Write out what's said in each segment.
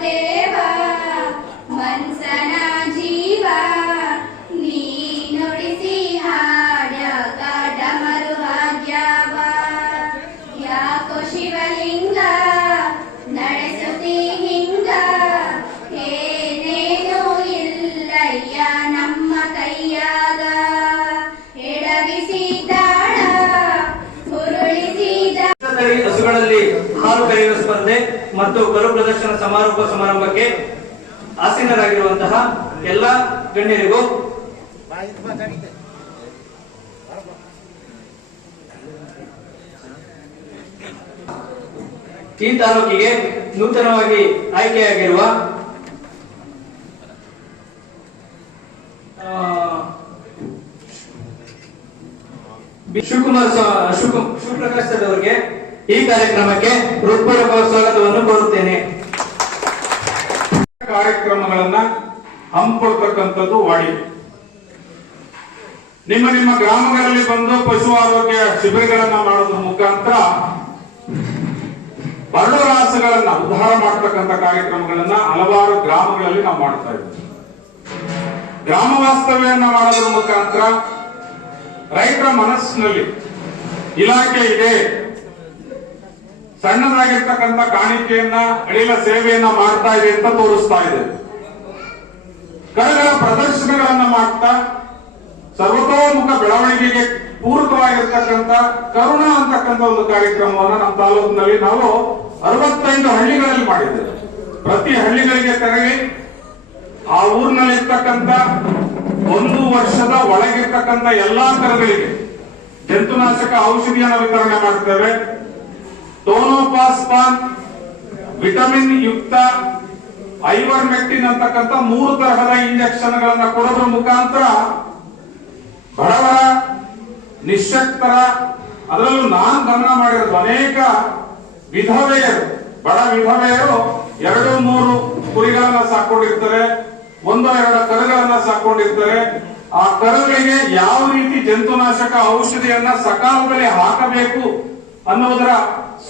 cante. ಪ್ರದರ್ಶನ ಸಮಾರೋಪ ಸಮಾರಂಭಕ್ಕೆ ಆಸೀನರಾಗಿರುವಂತಹ ಎಲ್ಲ ಗಣ್ಯರಿಗೂ ಈ ತಾಲೂಕಿಗೆ ನೂತನವಾಗಿ ಆಯ್ಕೆಯಾಗಿರುವ ಶಿವಕುಮಾರ್ ಶಿವಪ್ರಕಾಶ್ ಸರ್ ಅವರಿಗೆ ಈ ಕಾರ್ಯಕ್ರಮಕ್ಕೆ ಹೃತ್ಪೂರ್ವಕ ಸ್ವಾಗತವನ್ನು ಕೋರುತ್ತೇನೆ ಕಾರ್ಯಕ್ರಮಗಳನ್ನ ಹಮ್ಮಿಕೊಳ್ತಕ್ಕಂಥದ್ದು ವಾಡಿಕೆ. ನಿಮ್ಮ ನಿಮ್ಮ ಗ್ರಾಮಗಳಲ್ಲಿ ಬಂದು ಪಶು ಆರೋಗ್ಯ ಶಿಬಿರಗಳನ್ನ ಮಾಡೋದ್ರ ಮುಖಾಂತರ ಬರಡು ರಾಸುಗಳನ್ನ ಉದ್ಧಾರ ಮಾಡ್ತಕ್ಕಂಥ ಕಾರ್ಯಕ್ರಮಗಳನ್ನ ಹಲವಾರು ಗ್ರಾಮಗಳಲ್ಲಿ ನಾವು ಮಾಡ್ತಾ ಇದ್ದೀವಿ. ಗ್ರಾಮ ವಾಸ್ತವ್ಯವನ್ನ ಮಾಡೋದ್ರ ಮುಖಾಂತರ ರೈತರ ಮನಸ್ಸಿನಲ್ಲಿ ಇಲಾಖೆ ಇದೆ. ಸಣ್ಣದಾಗಿರ್ತಕ್ಕಂಥ ಕಾಣಿಕೆಯನ್ನ ಅಳಿಲ ಸೇವೆಯನ್ನ ಮಾಡ್ತಾ ಇದೆ ಅಂತ ತೋರಿಸ್ತಾ ಇದೆ. ಕರಗಳ ಪ್ರದರ್ಶನಗಳನ್ನ ಮಾಡ್ತಾ ಸರ್ವತೋಮುಖ ಬೆಳವಣಿಗೆಗೆ ಪೂರಕವಾಗಿರ್ತಕ್ಕಂಥ ಕರುಣಾ ಅಂತಕ್ಕಂಥ ಒಂದು ಕಾರ್ಯಕ್ರಮವನ್ನು ನಮ್ಮ ತಾಲೂಕಿನಲ್ಲಿ ನಾವು ಅರವತ್ತೈದು ಹಳ್ಳಿಗಳಲ್ಲಿ ಮಾಡಿದ್ದೇವೆ. ಪ್ರತಿ ಹಳ್ಳಿಗಳಿಗೆ ತೆರಳಿ ಆ ಊರಿನಲ್ಲಿರ್ತಕ್ಕಂಥ ಒಂದು ವರ್ಷದ ಒಳಗಿರ್ತಕ್ಕಂಥ ಎಲ್ಲಾ ಕರುಗಳಿಗೆ ಜಂತುನಾಶಕ ಔಷಧಿಯನ್ನು ವಿತರಣೆ ಮಾಡ್ತೇವೆ. ಟೋನೋಪಾಸ್ಪಾನ್ ವಿಟಮಿನ್ ಯುಕ್ತ ಐವರ್ಮೆಕ್ಟಿನ್ ಅಂತಕ್ಕಂಥ ಮೂರು ತರಹದ ಇಂಜೆಕ್ಷನ್ ಗಳನ್ನ ಕೊಡೋದ್ರ ಮುಖಾಂತರ ಬಡವರ, ನಿಶಕ್ತರ, ಅದರಲ್ಲೂ ನಾನು ಗಮನ ಮಾಡಿರೋದು ಅನೇಕ ವಿಧವೆಯರು, ಬಡ ವಿಧವೆಯರು ಎರಡು ಮೂರು ಕುರಿಗಳನ್ನ ಸಾಕೊಂಡಿರ್ತಾರೆ, ಒಂದು ಎರಡು ಕರುಗಳನ್ನ ಸಾಕೊಂಡಿರ್ತಾರೆ. ಆ ಕರುಗಳಿಗೆ ಯಾವ ರೀತಿ ಜಂತುನಾಶಕ ಔಷಧಿಯನ್ನ ಸಕಾಲದಲ್ಲಿ ಹಾಕಬೇಕು ಅನ್ನೋದರ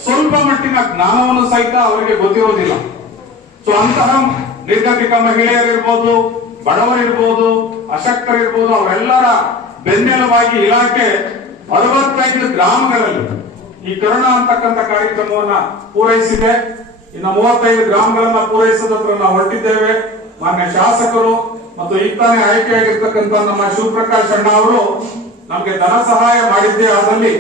ಸ್ವಲ್ಪ ಮಟ್ಟಿನ ಜ್ಞಾನವನ್ನು ಸಹಿತ ಅವರಿಗೆ ಗೊತ್ತಿರೋದಿಲ್ಲ. ಸೊ ಅಂತಹ ನಿರ್ಗತಿಕ ಮಹಿಳೆಯರಿರ್ಬೋದು, ಬಡವರಿರ್ಬೋದು, ಅಶಕ್ತರಿರ್ಬೋದು, ಅವರೆಲ್ಲರ ಬೆನ್ನೆಲುಬಾಗಿ ಇಲಾಖೆ ಅರವತ್ತೈದು ಗ್ರಾಮಗಳಲ್ಲಿ ಈ ಕರುಣಾ ಅಂತಕ್ಕಂಥ ಕಾರ್ಯಕ್ರಮವನ್ನ ಪೂರೈಸಿದೆ. ಇನ್ನು ಮೂವತ್ತೈದು ಗ್ರಾಮಗಳನ್ನ ಪೂರೈಸೋದತ್ರ ನಾವು ಹೊರಟಿದ್ದೇವೆ. ಮಾನ್ಯ ಶಾಸಕರು ಮತ್ತು ಇತ್ತಾನೆ ತಾನೇ ಆಯ್ಕೆಯಾಗಿರ್ತಕ್ಕಂಥ ನಮ್ಮ ಶಿವಪ್ರಕಾಶ್ ಅಣ್ಣ ಅವರು ನಮಗೆ ಧನ ಸಹಾಯ ಮಾಡಿದ್ದೇ ಆದಲ್ಲಿ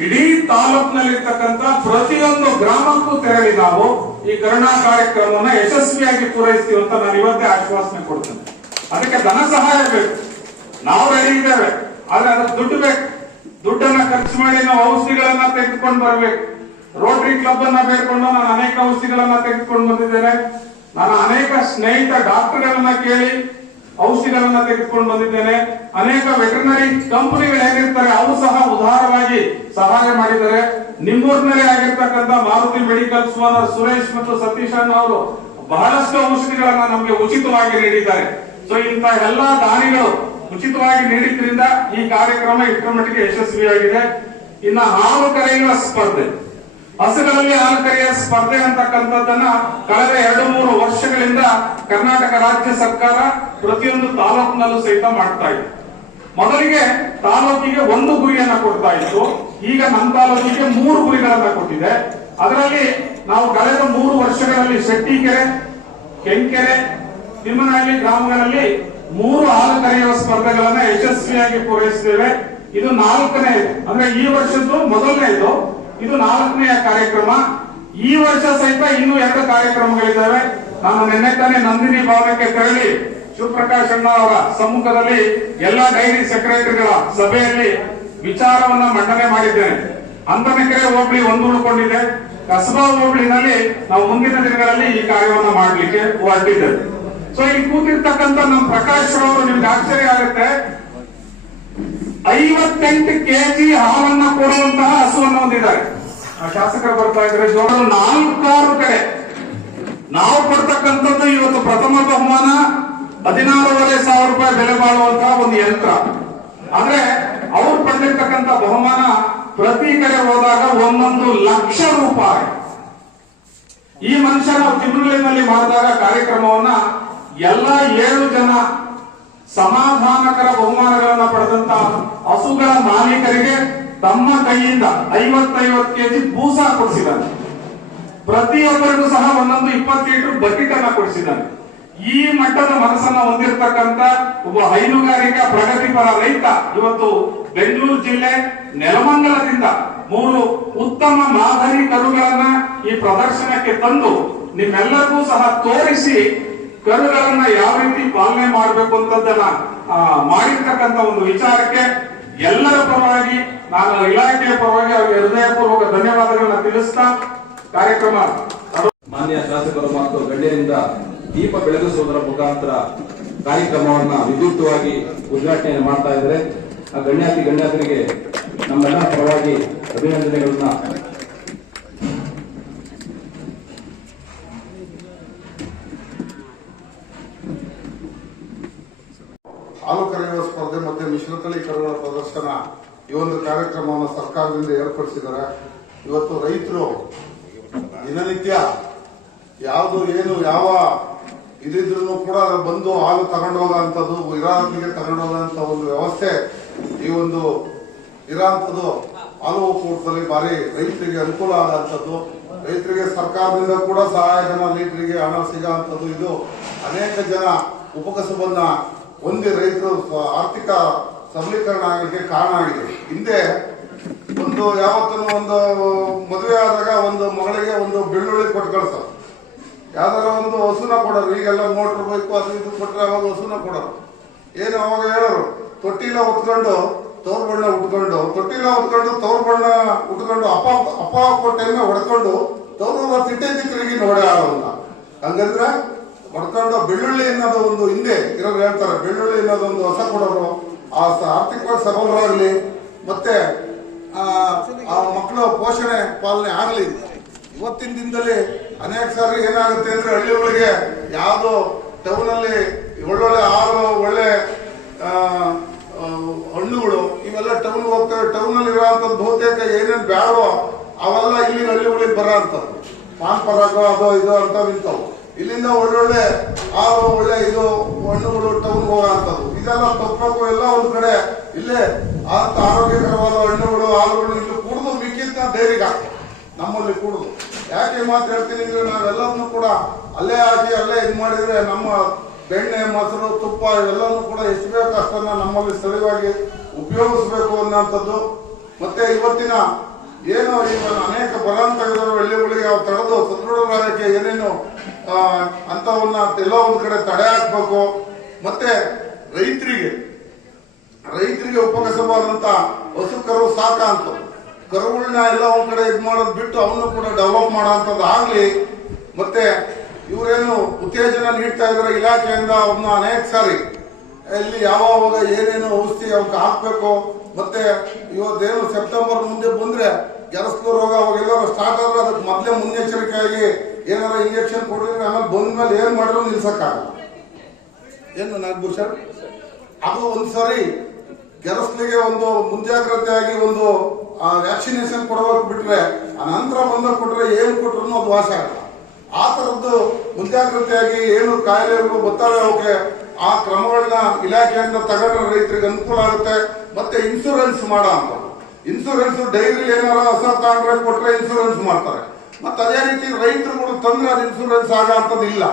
ಇಡೀ ತಾಲೂಕಿನಲ್ಲಿರ್ತಕ್ಕಂಥ ಪ್ರತಿಯೊಂದು ಗ್ರಾಮಕ್ಕೂ ತೆರಳಿ ನಾವು ಈ ಕರುಣಾ ಕಾರ್ಯಕ್ರಮವನ್ನ ಯಶಸ್ವಿಯಾಗಿ ಪೂರೈಸ್ತೀವಿ ಅಂತ ನಾನು ಇವತ್ತೇ ಆಶ್ವಾಸನೆ ಕೊಡ್ತೇನೆ. ಅದಕ್ಕೆ ಧನ ಸಹಾಯ ಬೇಕು. ನಾವು ರೆಡಿ ಇದ್ದೇವೆ. ಆದ್ರೆ ಅದಕ್ಕೆ ದುಡ್ಡು ಬೇಕು. ದುಡ್ಡನ್ನ ಖರ್ಚು ಮಾಡಿ ನಾವು ಔಷಧಿಗಳನ್ನ ತೆಗೆದುಕೊಂಡು ಬರಬೇಕು. ರೋಟರಿ ಕ್ಲಬ್ ಅನ್ನ ಬೇಡ್ಕೊಂಡು ನಾನು ಅನೇಕ ಔಷಧಿಗಳನ್ನ ತೆಗೆದುಕೊಂಡು ಬಂದಿದ್ದೇನೆ. ನಾನು ಅನೇಕ ಸ್ನೇಹಿತ ಡಾಕ್ಟರ್ಗಳನ್ನ ಕೇಳಿ ಔಷಧಿಗಳನ್ನ ತೆಗೆದುಕೊಂಡು ಬಂದಿದ್ದೇನೆ. ಅನೇಕ ವೆಟರ್ನರಿ ಕಂಪನಿಗಳು ಏನಿರ್ತಾರೆ ಅವರು ಸಹ ಉದಾರವಾಗಿ ಸಹಾಯ ಮಾಡಿದ್ದಾರೆ. ನಿಮ್ಮೂರಿನಲ್ಲಿ ಆಗಿರ್ತಕ್ಕಂಥ ಮಾರುತಿ ಮೆಡಿಕಲ್ಸ್ ಸುರೇಶ್ ಮತ್ತು ಸತೀಶ್ ಅಣ್ಣ ಅವರು ಬಹಳಷ್ಟು ಔಷಧಿಗಳನ್ನ ನಮಗೆ ಉಚಿತವಾಗಿ ನೀಡಿದ್ದಾರೆ. ಸೊ ಇಂಥ ಎಲ್ಲಾ ದಾನಿಗಳು ಉಚಿತವಾಗಿ ನೀಡಿದ್ರಿಂದ ಈ ಕಾರ್ಯಕ್ರಮ ಇಷ್ಟರ ಮಟ್ಟಿಗೆ ಯಶಸ್ವಿಯಾಗಿದೆ. ಇನ್ನ ಹಾಲು ಕರೆಯುವ ಸ್ಪರ್ಧೆ. ಹಸುಗಳಲ್ಲಿ ಹಾಲು ಸ್ಪರ್ಧೆ ಅಂತಕ್ಕಂಥದ್ದನ್ನ ಕಳೆದ ಎರಡು ಮೂರು ವರ್ಷಗಳಿಂದ ಕರ್ನಾಟಕ ರಾಜ್ಯ ಸರ್ಕಾರ ಪ್ರತಿಯೊಂದು ತಾಲೂಕಿನಲ್ಲೂ ಸಹಿತ ಮಾಡ್ತಾ ಇದೆ. ಮೊದಲಿಗೆ ತಾಲೂಕಿಗೆ ಒಂದು ಗುರಿಯನ್ನ ಕೊಡ್ತಾ ಇತ್ತು. ಈಗ ನಮ್ಮ ತಾಲೂಕಿಗೆ ಮೂರು ಗುರಿಗಳನ್ನ ಕೊಟ್ಟಿದೆ. ಅದರಲ್ಲಿ ನಾವು ಕಳೆದ ಮೂರು ವರ್ಷಗಳಲ್ಲಿ ಶೆಟ್ಟಿಕೆರೆ, ಕೆಂಕೆರೆ, ತಿಮ್ಮನಹಳ್ಳಿ ಗ್ರಾಮಗಳಲ್ಲಿ ಮೂರು ಹಾಲು ಕರೆಯುವ ಸ್ಪರ್ಧೆಗಳನ್ನ ಯಶಸ್ವಿಯಾಗಿ ಪೂರೈಸಿದ್ದೇವೆ. ಇದು ನಾಲ್ಕನೇ, ಅಂದ್ರೆ ಈ ವರ್ಷದ್ದು ಮೊದಲನೇದು ಇದು ನಾಲ್ಕನೆಯ ಕಾರ್ಯಕ್ರಮ. ಈ ವರ್ಷ ಸಹಿತ ಇನ್ನೂ ಎರಡು ಕಾರ್ಯಕ್ರಮಗಳಿದ್ದಾವೆ. ನಾನು ನಿನ್ನೆ ತಾನೇ ನಂದಿನಿ ಭವನಕ್ಕೆ ತೆರಳಿ ಶಿವಪ್ರಕಾಶ್ ಅಣ್ಣ ಅವರ ಸಮ್ಮುಖದಲ್ಲಿ ಎಲ್ಲಾ ಡೈರಿ ಸೆಕ್ರೆಟರಿಗಳ ಸಭೆಯಲ್ಲಿ ವಿಚಾರವನ್ನ ಮಂಡನೆ ಮಾಡಿದ್ದೇನೆ. ಅಂತನಕೆರೆ ಹೋಬಳಿ ಒಂದು ಉಳ್ಕೊಂಡಿದೆ ಕಸಬಾ ಹೋಬಳಿನಲ್ಲಿ ನಾವು ಮುಂದಿನ ದಿನಗಳಲ್ಲಿ ಈ ಕಾರ್ಯವನ್ನ ಮಾಡಲಿಕ್ಕೆ ಹೊರಟಿದ್ದೇವೆ ಸೊ ಇಲ್ಲಿ ಕೂತಿರ್ತಕ್ಕಂಥ ನಮ್ಮ ಪ್ರಕಾಶ್ ಅವರು, ನಿಮ್ಗೆ ಆಶ್ಚರ್ಯ ಆಗುತ್ತೆ. ಐವತ್ತೆಂಟು ಕೆಜಿ ಹಾಲನ್ನ ಕೊಡುವಂತಹ ಹಸುವನ್ನು ಹೊಂದಿದ್ದಾರೆ. ಆ ಶಾಸಕರು ಬರ್ತಾ ಇದ್ರೆ ಜೋಡಲು ನಾಲ್ಕಾರು ಕಡೆ. ನಾವು ಕೊಡ್ತಕ್ಕಂಥದ್ದು ಇವತ್ತು ಪ್ರಥಮ ಬಹುಮಾನ, ಹದಿನಾರೂವರೆ ಸಾವಿರ ರೂಪಾಯಿ ಬೆಲೆ ಬಾಳುವಂತಹ ಒಂದು ಯಂತ್ರ. ಅಂದ್ರೆ ಅವ್ರು ಪಡೆದಿರ್ತಕ್ಕಂಥ ಬಹುಮಾನ ಪ್ರತಿ ಕಡೆ ಹೋದಾಗ ಒಂದೊಂದು ಲಕ್ಷ ರೂಪಾಯಿ. ಈ ಮನುಷ್ಯ ನಾವು ತಿಂಗಳಿನಲ್ಲಿ ಮಾಡಿದಾಗ ಕಾರ್ಯಕ್ರಮವನ್ನ ಎಲ್ಲ ಏಳು ಜನ ಸಮಾಧಾನಕರ ಬಹುಮಾನಗಳನ್ನ ಪಡೆದಂತ ಹಸುಗಳ ಮಾಲೀಕರಿಗೆ ತಮ್ಮ ಕೈಯಿಂದ ಐವತ್ತೈವತ್ತು ಕೆಜಿ ಬೂಸ ಕೊಡಿಸಿದ್ದಾರೆ ಪ್ರತಿಯೊಬ್ಬರಿಗೂ ಸಹ ಒಂದೊಂದು ಇಪ್ಪತ್ತು ಲೀಟರ್ ಬಕೆಟ್ ಅನ್ನ ಕೊಡಿಸಿದ್ದಾನೆ. ಈ ಮಟ್ಟದ ಮನಸ್ಸನ್ನ ಹೊಂದಿರತಕ್ಕಂತ ಒಬ್ಬ ಹೈನುಗಾರಿಕಾ ಪ್ರಗತಿಪರ ರೈತ ಇವತ್ತು ಬೆಂಗಳೂರು ಜಿಲ್ಲೆ ನೆಲಮಂಗಲದಿಂದ ಮೂರು ಉತ್ತಮ ಮಾದರಿ ಕರುಗಳನ್ನ ಈ ಪ್ರದರ್ಶನಕ್ಕೆ ತಂದು ನಿಮ್ಮೆಲ್ಲರಿಗೂ ಸಹ ತೋರಿಸಿ ಕರುಗಳನ್ನ ಯಾವ ರೀತಿ ಪಾಲನೆ ಮಾಡಬೇಕು ಅಂತದನ್ನ ಮಾಡಿರ್ತಕ್ಕಂಥ ಒಂದು ವಿಚಾರಕ್ಕೆ ಎಲ್ಲರ ಪರವಾಗಿ, ನಾನು ಇಲಾಖೆಯ ಪರವಾಗಿ ಅವರಿಗೆ ಹೃದಯಪೂರ್ವಕ ಧನ್ಯವಾದಗಳನ್ನ ತಿಳಿಸ್ತಾ ಕಾರ್ಯಕ್ರಮ ಮಾನ್ಯ ಶಾಸಕರು ಮತ್ತು ಗಣ್ಯರಿಂದ ದೀಪ ಬೆಳಗಿಸುವುದರ ಮುಖಾಂತರ ಕಾರ್ಯಕ್ರಮವನ್ನ ವಿದ್ಯುಕ್ತವಾಗಿ ಉದ್ಘಾಟನೆ ಮಾಡ್ತಾ ಇದ್ದಾರೆ. ಆ ಗಣ್ಯಾತಿ ಗಣ್ಯಾತರಿಗೆ ನಮ್ಮೆಲ್ಲರ ಪರವಾಗಿ ಅಭಿನಂದನೆಗಳನ್ನ ಹಾಲು ಕರೆಯುವ ಸ್ಪರ್ಧೆ ಮತ್ತೆ ಮಿಶ್ರತಳಿ ಕರುಗಳ ಪ್ರದರ್ಶನ ಈ ಒಂದು ಕಾರ್ಯಕ್ರಮವನ್ನು ಸರ್ಕಾರದಿಂದ ಏರ್ಪಡಿಸಿದ್ದಾರೆ. ಇವತ್ತು ರೈತರು ದಿನನಿತ್ಯ ಯಾವುದು ಏನು ಯಾವ ಇದಿದ್ರು ಕೂಡ ಬಂದು ಹಾಲು ತಗೊಂಡು ಇರಾನ್ಗೆ ತಗೊಂಡೋಗಂತ ತಗೊಂಡು ಒಂದು ವ್ಯವಸ್ಥೆ ಈ ಒಂದು ಇರಾಂಥದ್ದು ಹಾಲು ಒಕ್ಕೂಟದಲ್ಲಿ ಭಾರಿ ರೈತರಿಗೆ ಅನುಕೂಲ ಆದಂಥದ್ದು. ರೈತರಿಗೆ ಸರ್ಕಾರದಿಂದ ಕೂಡ ಸಹಾಯಧನ ಲೀಟರಿಗೆ ಹಣ ಸಿಗೋಂಥದ್ದು ಇದು ಅನೇಕ ಜನ ಉಪಕಸಬನ್ನ ಹೊಂದಿ ರೈತರು ಆರ್ಥಿಕ ಸಬಲೀಕರಣ ಆಗಲಿಕ್ಕೆ ಕಾರಣ ಆಗಿದೆ. ಹಿಂದೆ ಒಂದು ಯಾವತ್ತೂ ಒಂದು ಮದುವೆ ಆದಾಗ ಒಂದು ಮಗಳಿಗೆ ಒಂದು ಬೆಳ್ಳುಳ್ಳಿ ಕೊಟ್ಟು ಕಳ್ಸೋದು ಯಾವ್ದಾರ ಒಂದು ಹಸುನ ಕೊಡೋರು, ಈಗೆಲ್ಲ ಮೋಟ್ರ್, ಬೈಕು ಅದು ಇದು ಕೊಟ್ಟರೆ ಅವಾಗ ಹಸುನ ಕೊಡೋರು. ಏನು ಅವಾಗ ಹೇಳೋರು, ತೊಟ್ಟಿಲ ಹೊತ್ಕೊಂಡು ತೋರ್ ಬಣ್ಣ ಉಟ್ಕೊಂಡು, ತೊಟ್ಟಿಲ ಹೊತ್ಕೊಂಡು ತೋರ್ ಬಣ್ಣ ಉಟ್ಕೊಂಡು ಅಪ್ಪ ಅಪ್ಪ ಕೊಟ್ಟೆಲ್ಲ ಹೊಡ್ಕೊಂಡು ತೋರು ತಿಟ್ಟೆ ತಿಕ್ಕರಿಗೆ ನೋಡಿ ಆಡೋಲ್ಲ ಹಂಗಂದ್ರೆ ಹೊಡ್ಕೊಂಡು ಬೆಳ್ಳುಳ್ಳಿ ಅನ್ನೋದು ಒಂದು ಹಿಂದೆ ಇರೋರು ಹೇಳ್ತಾರೆ, ಬೆಳ್ಳುಳ್ಳಿ ಅನ್ನೋದು ಒಂದು ಹೊಸ ಕೊಡೋರು. ಆ ಆರ್ಥಿಕವಾಗಿ ಸಬಲರಾಗಲಿ, ಮತ್ತೆ ಆ ಮಕ್ಕಳ ಪೋಷಣೆ ಪಾಲನೆ ಆಗಲಿ. ಇವತ್ತಿನ ದಿನದಲ್ಲಿ ಅನೇಕ ಸಾರಿ ಏನಾಗುತ್ತೆ ಅಂದ್ರೆ ಹಳ್ಳಿಗಳಿಗೆ ಯಾವ್ದು ಟೌನ್ ಅಲ್ಲಿ ಒಳ್ಳೊಳ್ಳೆ ಹಾಲು, ಒಳ್ಳೆ ಹಣ್ಣುಗಳು, ಇವೆಲ್ಲ ಟೌನ್ ಹೋಗ್ತಾರೆ. ಟೌನ್ ಅಲ್ಲಿ ಇರೋಂಥದ್ದು ಬಹುತೇಕ ಏನೇನ್ ಬ್ಯಾಡೋ ಅವೆಲ್ಲ ಇಲ್ಲಿ ಹಳ್ಳಿಗಳಿಗೆ ಬರೋ ಅಂಥದ್ದು. ಪಾನ್ ಪರಾಗ ಅದು ಇದು ಅಂತ ನಿಂತವು. ಇಲ್ಲಿಂದ ಒಳ್ಳೊಳ್ಳೆ ಹಾಲು ಒಳ್ಳೆ ಇದು ಹಣ್ಣುಗಳು ಟೌನ್ ಹೋಗೋಂಥದ್ದು ಇದೆಲ್ಲ ತಪ್ಪಬೇಕು ಎಲ್ಲ ಒಂದು ಕಡೆ ಇಲ್ಲೇ ಅಂತ ಆರೋಗ್ಯಕರವಾದ ಹಣ್ಣುಗಳು, ಹಾಲುಗಳು ಇಲ್ಲಿ ಕುಡಿದು ಮಿಕ್ಕಿದ್ನ ಡೈರಿಗೆ ನಮ್ಮಲ್ಲಿ ಕುಡಿದು. ಯಾಕೆ ಮಾತು ಹೇಳ್ತೀನಿ ಅಂದ್ರೆ ನಾವೆಲ್ಲದನ್ನು ಕೂಡ ಅಲ್ಲೇ ಹಾಕಿ, ಅಲ್ಲೇ ಇದು ಮಾಡಿದ್ರೆ ನಮ್ಮ ಬೆಣ್ಣೆ, ಮೊಸರು, ತುಪ್ಪ ಇವೆಲ್ಲವೂ ಕೂಡ ಎಷ್ಟು ಬೇಕು ಅಷ್ಟನ್ನ ನಮ್ಮಲ್ಲಿ ಸರಿಯಾಗಿ ಉಪಯೋಗಿಸಬೇಕು ಅನ್ನೋಂಥದ್ದು. ಮತ್ತೆ ಇವತ್ತಿನ ಏನು ಈಗ ಅನೇಕ ಬಲಾಂತ ಹಳ್ಳಿಗಳಿಗೆ ಅವ್ರು ತಡೆದು ಸದೃಢರಾಗಕ್ಕೆ ಏನೇನು ಅಂತವನ್ನ ಎಲ್ಲ ಒಂದ್ ಕಡೆ ತಡೆ ಹಾಕ್ಬೇಕು. ಮತ್ತೆ ರೈತರಿಗೆ ರೈತರಿಗೆ ಉಪಕಸಬಾದಂತ ಹಸು ಕರು ಸಾಕ ಅಂತ. ಕರುಗಳನ್ನ ಎಲ್ಲ ಒಂದ್ ಕಡೆ ಇದ್ ಮಾಡೋದ್ ಬಿಟ್ಟು ಅವನು ಕೂಡ ಡೆವಲಪ್ ಮಾಡೋಂಥದ್ದು ಆಗ್ಲಿ. ಮತ್ತೆ ಇವರೇನು ಉತ್ತೇಜನ ನೀಡ್ತಾ ಇದಾರೆ ಇಲಾಖೆಯಿಂದ ಅವನ್ನ ಅನೇಕ ಸಾರಿ. ಇಲ್ಲಿ ಯಾವಾಗ ಏನೇನು ಔಷಧಿ ಅವಕ್ಕೆ ಹಾಕ್ಬೇಕು ಮತ್ತೆ ಇವತ್ತೇನು ಸೆಪ್ಟೆಂಬರ್ ಮುಂದೆ ಬಂದ್ರೆ ಗೆರಸ್ಲು ರೋಗ ಅವಾಗೆಲ್ಲ ಸ್ಟಾರ್ಟ್ ಆದ್ರೆ ಅದಕ್ಕೆ ಮೊದಲೇ ಮುನ್ನೆಚ್ಚರಿಕೆಯಾಗಿ ಏನಾರ ಇಂಜೆಕ್ಷನ್ ಕೊಡಿದ್ರೆ ಆಮೇಲೆ ಬಂದ್ಮೇಲೆ ಏನ್ ಮಾಡಿದ್ರು ನಿಲ್ಸಕ್ಕಾಗಲ್ಲ. ಏನು ನಾಗಭೂಷಣ್ ಅದು ಒಂದ್ಸರಿ ಗೆರಸ್ಲಿಗೆ ಒಂದು ಮುಂಜಾಗ್ರತೆಯಾಗಿ ಒಂದು ವ್ಯಾಕ್ಸಿನೇಷನ್ ಕೊಡೋಕೆ ಬಿಟ್ರೆ, ಆ ನಂತರ ಬಂದ ಕೊಟ್ರೆ ಏನ್ ಕೊಟ್ರು ಅದು ವಾಸ ಆಗಲ್ಲ. ಆ ತರದ್ದು ಮುಂಜಾಗ್ರತೆಯಾಗಿ ಏನು ಕಾಯಿಲೆಗಳು ಬರ್ತಾವೆ ಅವಕ್ಕೆ ಆ ಕ್ರಮಗಳನ್ನ ಇಲಾಖೆಯಿಂದ ತಗೊಂಡ್ರೆ ರೈತರಿಗೆ ಅನುಕೂಲ ಆಗುತ್ತೆ. ಮತ್ತೆ ಇನ್ಸೂರೆನ್ಸ್ ಮಾಡೋ ಅಂತ ಇನ್ಸೂರೆನ್ಸ್ ಡೈರಿ ಏನಾರ ಹೊಸ ತಗೊಂಡ್ರೆ ಕೊಟ್ರೆ ಇನ್ಸೂರೆನ್ಸ್ ಮಾಡ್ತಾರೆ. ಮತ್ತೆ ಅದೇ ರೀತಿ ರೈತರುಗಳು ತಂದ್ರೆ ಅದು ಇನ್ಸೂರೆನ್ಸ್ ಆಗೋ ಅಂತದ್ದು ಇಲ್ಲ.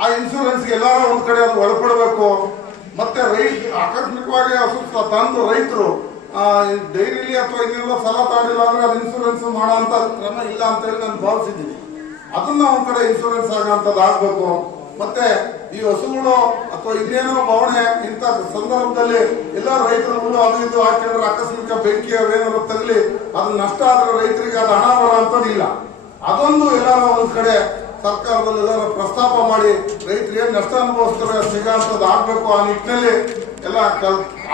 ಆ ಇನ್ಸೂರೆನ್ಸ್ ಎಲ್ಲಾರ ಒಂದ್ ಕಡೆ ಅದು ಒಳಪಡಬೇಕು. ಮತ್ತೆ ರೈತ ಆಕಸ್ಮಿಕವಾಗಿ ಅಸುಸ್ತ ತಂದು ರೈತರು ಡೈರಿಲಿ ಅಥವಾ ಇನ್ನೆಲ್ಲ ಸಲ ತಾಡಿಲ್ಲ ಅಂದ್ರೆ ಅದು ಇನ್ಸೂರೆನ್ಸ್ ಮಾಡೋ ಅಂತ ಕ್ರಮ ಇಲ್ಲ ಅಂತ ಹೇಳಿ ನಾನು ಭಾವಿಸಿದ್ದೀನಿ. ಅದನ್ನ ಒಂದ್ ಕಡೆ ಇನ್ಸೂರೆನ್ಸ್ ಆಗೋಂಥದ್ದು ಆಗ್ಬೇಕು. ಮತ್ತೆ ಈ ಹಸುಗಳು ಅಥವಾ ಇನ್ನೇನೋ ಬವಣೆ ಇಂಥ ಸಂದರ್ಭದಲ್ಲಿ ಎಲ್ಲ ರೈತರು ಹುಲ್ಲು ಅದು ಇದು ಹಾಕಿದ್ರೆ ಆಕಸ್ಮಿಕ ಬೆಂಕಿ ಅವೇನಾದ್ರು ತಗಲಿ, ಅದು ನಷ್ಟ ಆದ್ರೆ ರೈತರಿಗೆ ಅದು ಹಣ ಬರೋ ಅಂತದಿಲ್ಲ ಅದೊಂದು ಎಲ್ಲಾರ ಒಂದ್ ಕಡೆ ಸರ್ಕಾರದಲ್ಲಿ ಎಲ್ಲಾರು ಪ್ರಸ್ತಾಪ ಮಾಡಿ ರೈತರಿಗೆ ನಷ್ಟ ಅನುಭವಿಸ್ತಾರೆ ಸಿಗೋಂಥದ್ದು ಆಗ್ಬೇಕು ಆ ನಿಟ್ಟಿನಲ್ಲಿ ಎಲ್ಲ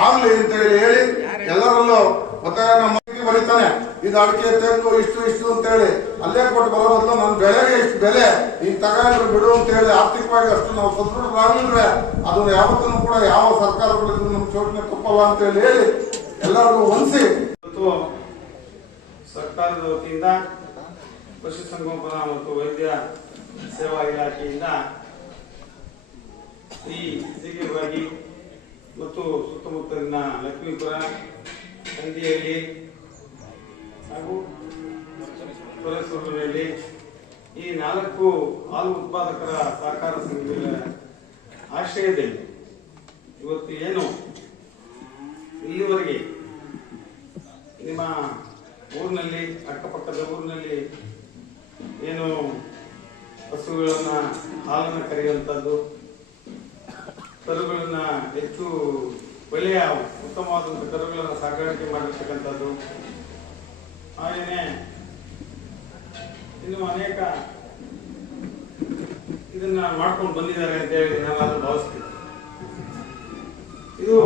ಆಗ್ಲಿ ಅಂತ ಹೇಳಿ ಎಲ್ಲರಲ್ಲೂ ಮತ್ತೆ ನಮ್ಮ ಮನೆಗೆ ಬರೀತಾನೆ. ಇದು ಅಡಿಕೆ ತೆಂಗು ಇಷ್ಟು ಇಷ್ಟು ಅಂತ ಹೇಳಿ ಅಲ್ಲೇ ಕೊಟ್ಟು ಬರೋ ಬದಲು ನನ್ನ ಬೆಳೆಗೆ ಇಷ್ಟು ಬೆಲೆ. ಈಗ ತಗೊಂಡ್ರು ಬಿಡು ಅಂತ ಹೇಳಿ ಆರ್ಥಿಕವಾಗಿ ಅಷ್ಟು ನಾವು ಸದೃಢರಾಗಿದ್ರೆ ಅದು ಯಾವತ್ತೂ ಕೂಡ ಯಾವ ಸರ್ಕಾರಗಳಿದ್ರು ನಮ್ಮ ಚೋಟನೆ ತಪ್ಪಲ್ಲ ಅಂತ ಹೇಳಿ ಹೇಳಿ ಎಲ್ಲರಿಗೂ ಹೊಂದಿಸಿ ಸರ್ಕಾರದ ವತಿಯಿಂದ ಪಶುಸಂಗೋಪನಾ ಮತ್ತು ವೈದ್ಯ ಸೇವಾ ಇಲಾಖೆಯಿಂದ ಈ ಸಿಗಿರುವಾಗಿ ಮತ್ತು ಸುತ್ತಮುತ್ತಲಿನ ಲಕ್ಷ್ಮೀಪುರ ಕಂದಿಯಲ್ಲಿ ಹಾಗೂ ತೊರೆಸೂರಿನಲ್ಲಿ ಈ ನಾಲ್ಕು ಹಾಲು ಉತ್ಪಾದಕರ ಸಹಕಾರ ಸಂಘಗಳ ಆಶ್ರಯದಲ್ಲಿ ಇವತ್ತು ಏನು ಇಲ್ಲಿವರೆಗೆ ನಿಮ್ಮ ಊರಿನಲ್ಲಿ, ಅಕ್ಕಪಕ್ಕದ ಊರಿನಲ್ಲಿ ಏನು ಹಸುಗಳನ್ನ, ಹಾಲನ್ನು ಕರೆಯುವಂಥದ್ದು ಕರುಗಳನ್ನ ಹೆಚ್ಚು ಒಳ್ಳೆಯ ಉತ್ತಮವಾದಂಥ ಕರುಗಳನ್ನು ಸಾಗಾಣಿಕೆ ಮಾಡಿರ್ತಕ್ಕಂಥದ್ದು. ಹಾಗೆಯೇ ಇನ್ನು ಅನೇಕ ಇದನ್ನ ಮಾಡ್ಕೊಂಡು ಬಂದಿದ್ದಾರೆ ಅಂತ ಹೇಳಿ ನಾನು ಭಾವಿಸ್ತೀನಿ. ಇದು